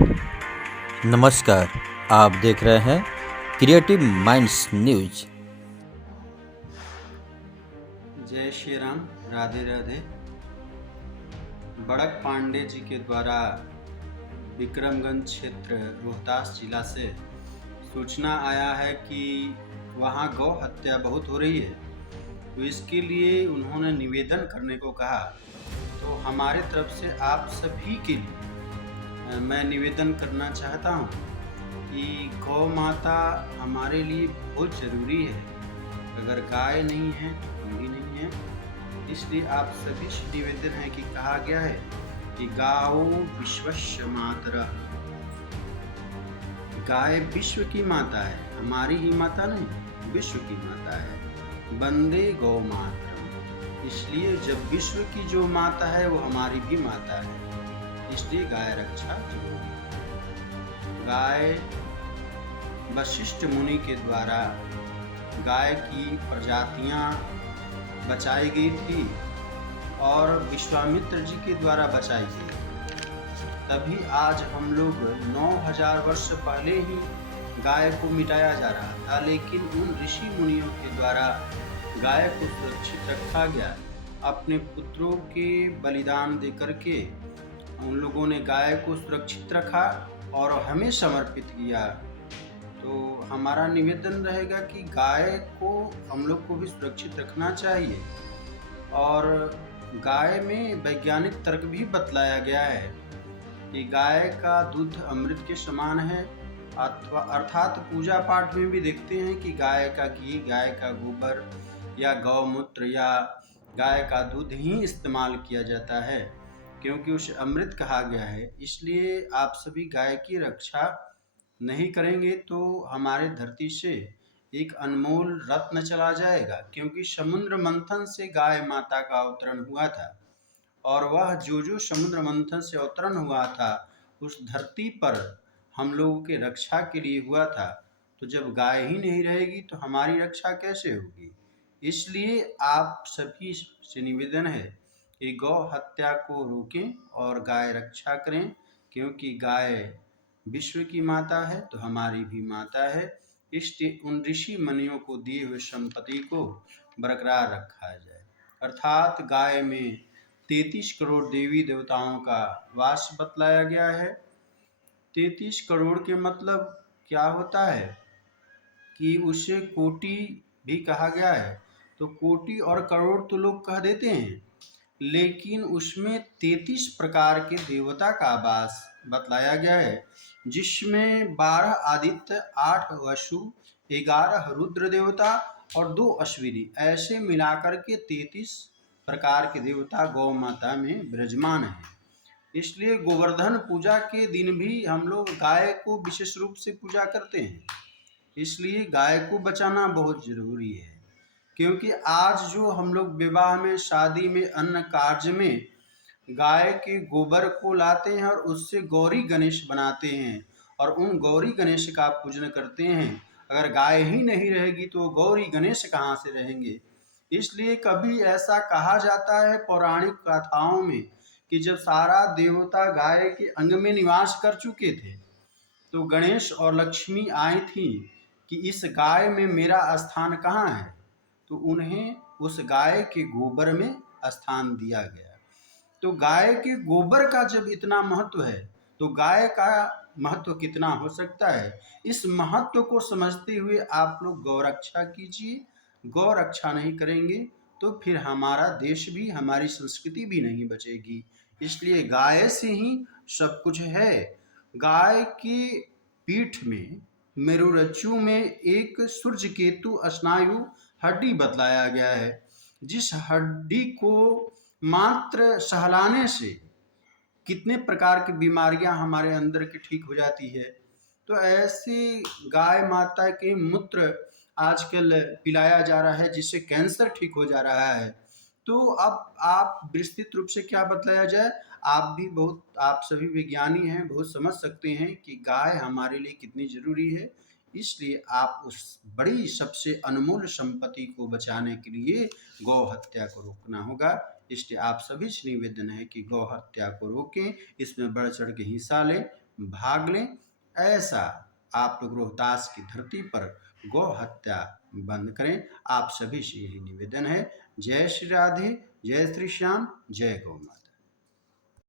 नमस्कार। आप देख रहे हैं क्रिएटिव माइंड्स न्यूज। जय श्री राम। राधे राधे। बड़क पांडे जी के द्वारा विक्रमगंज क्षेत्र रोहतास जिला से सूचना आया है कि वहाँ गौ हत्या बहुत हो रही है, तो इसके लिए उन्होंने निवेदन करने को कहा। तो हमारे तरफ से आप सभी के लिए मैं निवेदन करना चाहता हूँ कि गौ माता हमारे लिए बहुत ज़रूरी है। अगर गाय नहीं है तो हम भी नहीं है। इसलिए आप सभी से निवेदन है कि कहा गया है कि गाओ विश्वस्य मातरः, गाय विश्व की माता है, हमारी ही माता नहीं, विश्व की माता है। वंदे गौ मातरम, इसलिए जब विश्व की जो माता है वो हमारी भी माता है, इसलिए गाय रक्षा जरूरी है। गाय वशिष्ठ मुनि के द्वारा गाय की प्रजातियां बचाई गई थी और विश्वामित्र जी के द्वारा बचाई गई। तभी आज हम लोग 9000 वर्ष पहले ही गाय को मिटाया जा रहा था, लेकिन उन ऋषि मुनियों के द्वारा गाय को सुरक्षित रखा गया। अपने पुत्रों के बलिदान दे करके उन लोगों ने गाय को सुरक्षित रखा और हमें समर्पित किया। तो हमारा निवेदन रहेगा कि गाय को हम लोग को भी सुरक्षित रखना चाहिए। और गाय में वैज्ञानिक तर्क भी बतलाया गया है कि गाय का दूध अमृत के समान है। अथवा अर्थात पूजा पाठ में भी देखते हैं कि गाय का घी, गाय का गोबर या गौमूत्र या गाय का दूध ही इस्तेमाल किया जाता है, क्योंकि उसे अमृत कहा गया है। इसलिए आप सभी गाय की रक्षा नहीं करेंगे तो हमारे धरती से एक अनमोल रत्न चला जाएगा, क्योंकि समुद्र मंथन से गाय माता का अवतरण हुआ था। और वह जो समुद्र मंथन से अवतरण हुआ था उस धरती पर हम लोगों के रक्षा के लिए हुआ था। तो जब गाय ही नहीं रहेगी तो हमारी रक्षा कैसे होगी। इसलिए आप सभी से निवेदन है कि गौ हत्या को रोकें और गाय रक्षा करें, क्योंकि गाय विश्व की माता है तो हमारी भी माता है। इसलिए उन ऋषि मुनियों को दिए हुए संपत्ति को बरकरार रखा जाए। अर्थात गाय में 33 करोड़ देवी देवताओं का वास बतलाया गया है। 33 करोड़ के मतलब क्या होता है कि उसे कोटि भी कहा गया है। तो कोटि और करोड़ तो लोग कह देते हैं, लेकिन उसमें 33 प्रकार के देवता का वास बतलाया गया है, जिसमें 12 आदित्य, 8 वसु, 11 रुद्र देवता और 2 अश्विनी, ऐसे मिलाकर के 33 प्रकार के देवता गौ माता में विराजमान है। इसलिए गोवर्धन पूजा के दिन भी हम लोग गाय को विशेष रूप से पूजा करते हैं। इसलिए गाय को बचाना बहुत जरूरी है, क्योंकि आज जो हम लोग विवाह में, शादी में, अन्न कार्य में गाय के गोबर को लाते हैं और उससे गौरी गणेश बनाते हैं और उन गौरी गणेश का पूजन करते हैं। अगर गाय ही नहीं रहेगी तो गौरी गणेश कहाँ से रहेंगे। इसलिए कभी ऐसा कहा जाता है पौराणिक कथाओं में कि जब सारा देवता गाय के अंग में निवास कर चुके थे तो गणेश और लक्ष्मी आई थी कि इस गाय में मेरा स्थान कहाँ है, तो उन्हें उस गाय के गोबर में स्थान दिया गया। तो गाय के गोबर का जब इतना महत्व है तो गाय का महत्व कितना हो सकता है। इस महत्व को समझते हुए आप लोग गौ रक्षा कीजिए। गौ रक्षा नहीं करेंगे तो फिर हमारा देश भी, हमारी संस्कृति भी नहीं बचेगी। इसलिए गाय से ही सब कुछ है। गाय की पीठ में, मेरुरज्जु में एक सूर्य केतु स्नायु हड्डी बतलाया गया है, जिस हड्डी को मात्र सहलाने से कितने प्रकार की बीमारियां हमारे अंदर की ठीक हो जाती है। तो ऐसी गाय माता के मूत्र आजकल पिलाया जा रहा है, जिससे कैंसर ठीक हो जा रहा है। तो अब आप विस्तृत रूप से क्या बतलाया जाए, आप भी बहुत, आप सभी विज्ञानी हैं, बहुत समझ सकते हैं कि गाय हमारे लिए कितनी जरूरी है। इसलिए आप उस बड़ी सबसे अनमोल संपत्ति को बचाने के लिए गौ हत्या को रोकना होगा। इसलिए आप सभी से निवेदन है कि गौ हत्या को रोकें, इसमें बढ़ चढ़ के हिस्सा लें। भाग लें। ऐसा आप लोग रोहतास की धरती पर गौ हत्या बंद करें। आप सभी से यही निवेदन है। जय श्री राधे, जय श्री श्याम, जय गौ माता।